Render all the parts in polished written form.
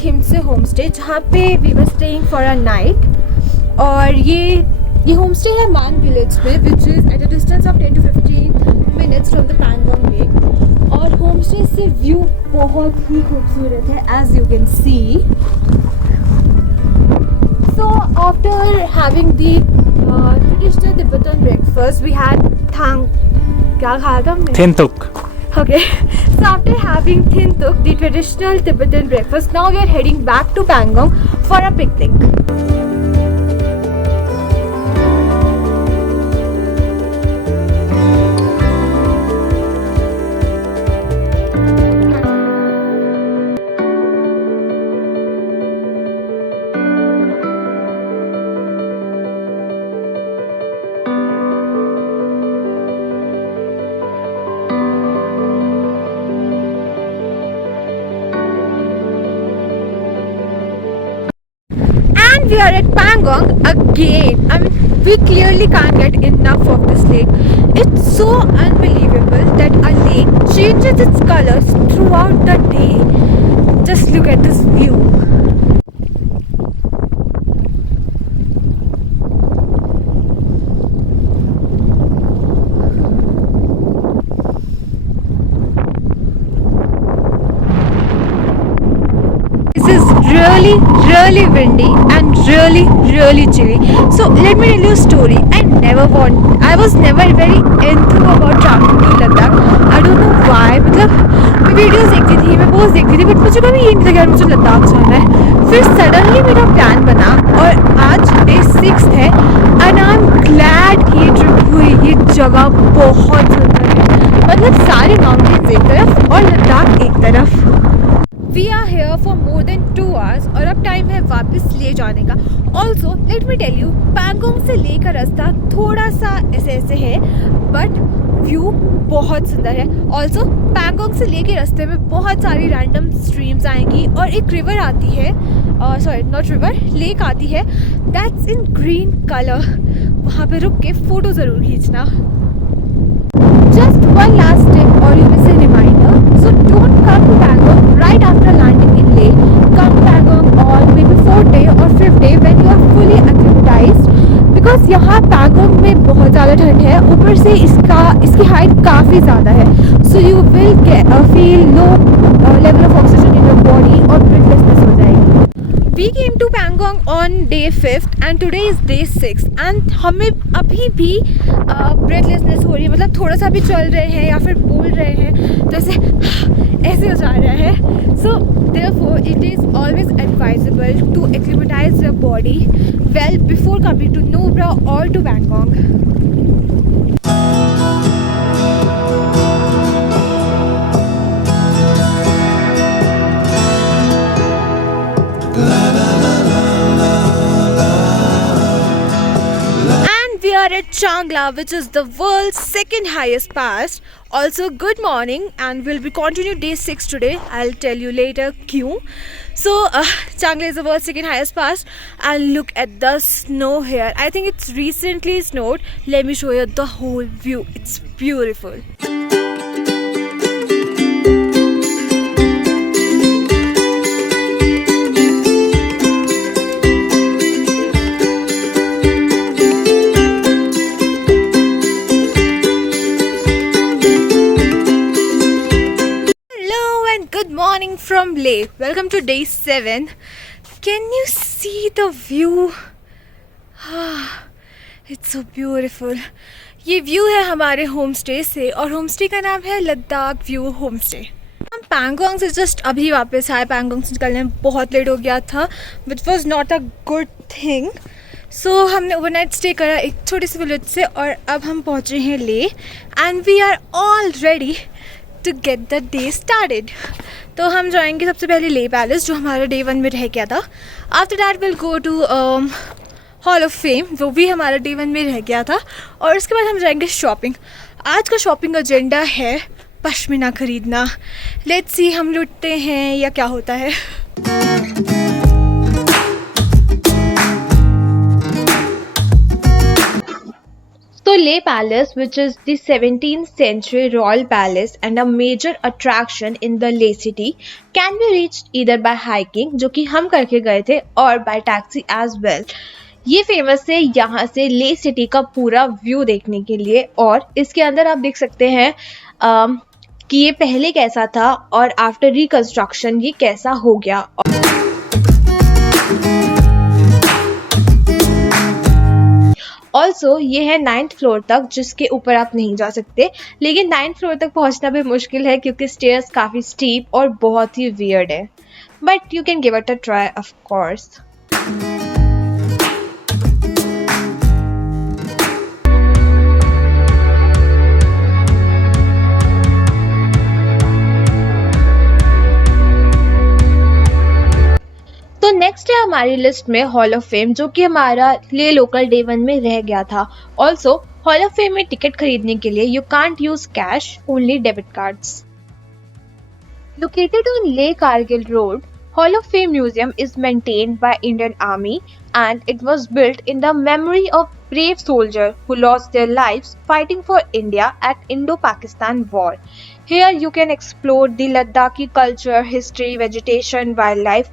खिमसे home stay, जहाँ पे we were staying for a night. और ये होम स्टे है मान विलेज में, which is at a distance of 10 to 15 minutes from the Pangong lake. और होम स्टे से व्यू बहुत ही खूबसूरत है, as you can see. So after having the traditional Tibetan breakfast we had क्या खाया था हमने? थिंतुक। Okay, so after having Thin Tuk, the traditional Tibetan breakfast, now we are heading back to Pangong for a picnic. We are at Pangong again. I mean, we clearly can't get enough of this lake. It's so unbelievable that a lake changes its colors throughout the day. Just look at this view. Really windy and really chilly. So let me tell you a story. I was never very enthused about traveling to Ladakh. I don't know why. मतलब मैं वीडियोस देखती थी, मैं पोस्ट देखती थी, बट मुझे कभी ये नहीं था कि मुझे लद्दाख जाना है। फिर सडनली मेरा प्लान बना और आज डे 6 है एंड आई एम ग्लैड कि ये ट्रिप हुई। ये जगह बहुत सुंदर है, मतलब सारे माउंटेन्स एक तरफ और लद्दाख एक तरफ। We are here for more than 2 hours और अब टाइम है वापस ले जाने का। Also let me tell you, Pangong से ले का रास्ता थोड़ा सा ऐसे है, बट व्यू बहुत सुंदर है। ऑल्सो पैंगोंग से ले के रास्ते में बहुत सारी रैंडम स्ट्रीम्स आएंगी और एक रिवर आती है, सॉरी नॉट रिवर, लेक आती है, दैट्स इन ग्रीन कलर। वहाँ पे रुक के फ़ोटो ज़रूर खींचना। Just one last tip or you may say reminder. So don't come to Pangong right after landing in Leh. Come to Pangong on maybe 4th day or 5th day when you are fully acclimatized. Because यहाँ Pangong में बहुत ज़्यादा ठंड है, ऊपर से इसकी हाइट काफ़ी ज़्यादा है। So you will feel low level of oxygen in your body और breathlessness हो जाएगी। We came to Pangong on day 5th and today is day 6 and हमें अभी भी ब्रेथलेसनेस हो रही है, मतलब थोड़ा सा भी चल रहे हैं या फिर बोल रहे हैं तो ऐसे हो जा रहा है। So therefore it is always advisable to acclimatize your body well before coming to Nubra or to Pangong. At Changla, which is the world's second highest pass. Also good morning and we'll be continuing day 6 today. I'll tell you later kyun. So Changla is the world's second highest pass and look at the snow here. I think it's recently snowed. Let me show you the whole view. It's beautiful. From Leh. Welcome to day 7. Can you see the view? It's so beautiful. ये व्यू है हमारे home stay से और home stay का नाम है Ladakh view home stay. हम पैंगोंग से जस्ट अभी वापस आए। पैंगोंग से निकलने में बहुत लेट हो गया था, which was not a good thing. So हमने ओवरनाइट स्टे करा एक छोटी सी विलेज से और अब हम पहुँचे हैं Leh and we are all ready to get the day started. तो हम जाएंगे सबसे पहले ले पैलेस, जो हमारा डे 1 में रह गया था। After that will go to hall of fame, वो भी हमारा डे 1 में रह गया था। और उसके बाद हम जाएंगे शॉपिंग। आज का शॉपिंग एजेंडा है पश्मीना खरीदना। लेट्स सी हम लुटते हैं या क्या होता है। तो Leh Palace, which is the 17th century royal palace and a major attraction in the Leh city, can be reached either by hiking, जो कि हम करके गए थे, और by taxi as well. ये फेमस है यहाँ से ले सिटी का पूरा व्यू देखने के लिए, और इसके अंदर आप देख सकते हैं कि ये पहले कैसा था और आफ्टर रिकंस्ट्रक्शन ये कैसा हो गया. ऑल्सो ये है 9th फ्लोर तक, जिसके ऊपर आप नहीं जा सकते, लेकिन 9th फ्लोर तक पहुंचना भी मुश्किल है क्योंकि स्टेयर्स काफ़ी स्टीप और बहुत ही वियर्ड है, but you can give it a try of course. तो नेक्स्ट है हमारी लिस्ट में हॉल ऑफ फेम, जो कि हमारा ले लोकल डे 1 में रह गया था. ऑल्सो हॉल ऑफ फेम में टिकट खरीदने के लिए you can't use cash, only debit cards. Located on Leh Kargil road, Hall of Fame Museum is maintained by Indian Army and it was built in the memory of brave soldiers who lost their lives fighting for India at Indo-Pakistan War. Here you can explore the Ladakhi culture, history, vegetation, wildlife,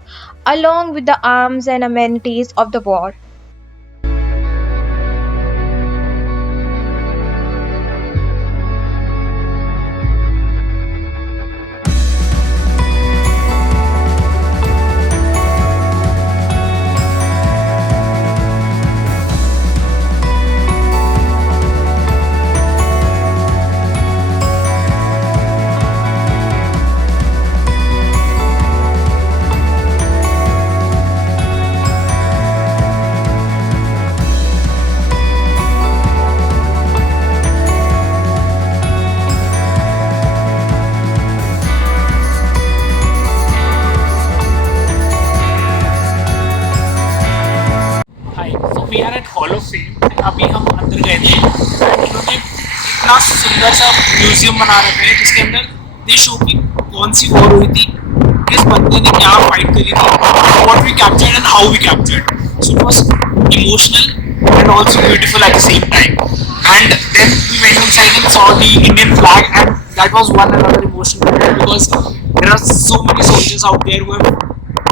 along with the arms and amenities of the war. We are at hall of fame. अभी हम अंदर गए थे, उन्होंने इतना सुंदर सा म्यूजियम बना रखा है जिसके अंदर दे शो की कौन सी वॉर हुई थी, किस बंदे ने क्या फाइट करी थी, what we captured and how we captured. So it was emotional and also beautiful at the same time. And then we went inside and saw the Indian flag and that was one another emotional moment because there are so many soldiers out there who have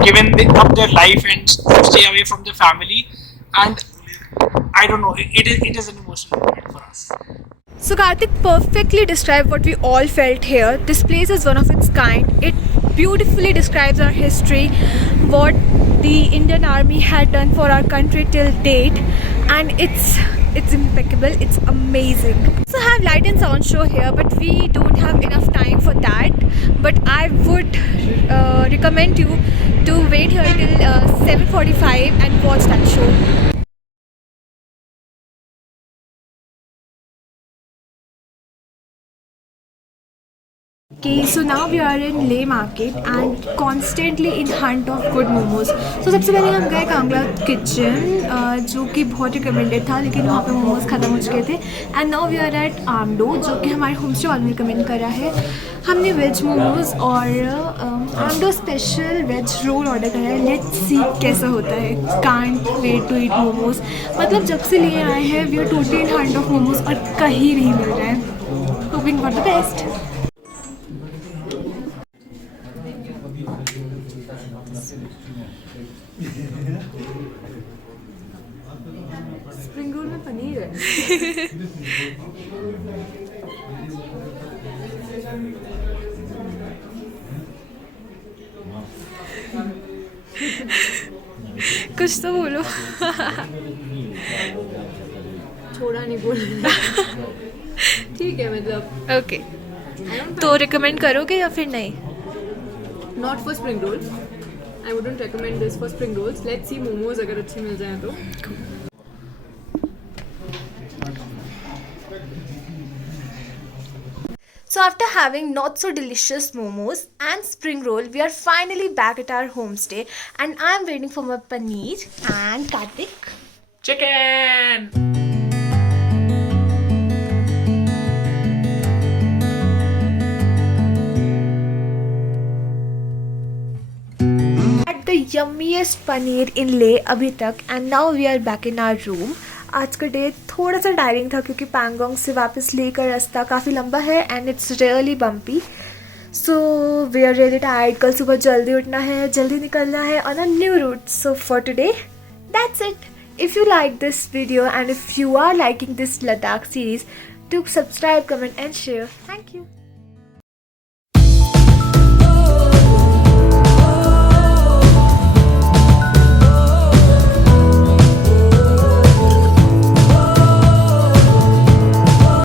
given up their life and stay away from their family, and I don't know, it is an emotional moment for us. So Karthik perfectly described what we all felt here. This place is one of its kind. It beautifully describes our history, what the Indian Army had done for our country till date, and it's impeccable, it's amazing. So I have light and sound show here, but we don't have enough time for that, but I would recommend you to wait here till 7:45 and watch that show. Okay, so now we are in Leh market and constantly in hunt of good momos. So सबसे पहले हम गए कांगड़ा किचन, जो कि बहुत रिकमेंडेड था, लेकिन वहाँ पे मोमोज ख़त्म हो चुके थे. And now we are at Amdo, जो कि हमारे होम स्टे वालों ने रिकमेंड करा है. हमने वेज मोमोज और Amdo special veg roll order करा है. लेट्स सी कैसा होता है. Can't wait to eat momos. मतलब जब से लिए आए हैं we are totally in hunt of momos और कहीं नहीं मिल रहा है. Hoping for the best. Spring roll में पनीर है. कुछ तो बोलो. छोड़ा नहीं बोल. ठीक है, मतलब ओके, तो रिकमेंड करोगे या फिर नहीं? Not for spring roll. I wouldn't recommend this for spring rolls. Let's see momos अगर अच्छे मिल जाएं तो. So after having not so delicious momos and spring roll, we are finally back at our homestay and I am waiting for my paneer and Karthik. Chicken! Had the yummiest paneer in Leh abhi tak, and now we are back in our room. आज का डे थोड़ा सा टायरिंग था क्योंकि पैंगोंग से वापस लेकर रास्ता काफ़ी लंबा है and it's really bumpy. So we are really tired. कल सुबह जल्दी उठना है, जल्दी निकलना है on a new route. So for today that's it. If you like this video and if you are liking this Ladakh series, do subscribe, comment and share. Thank you.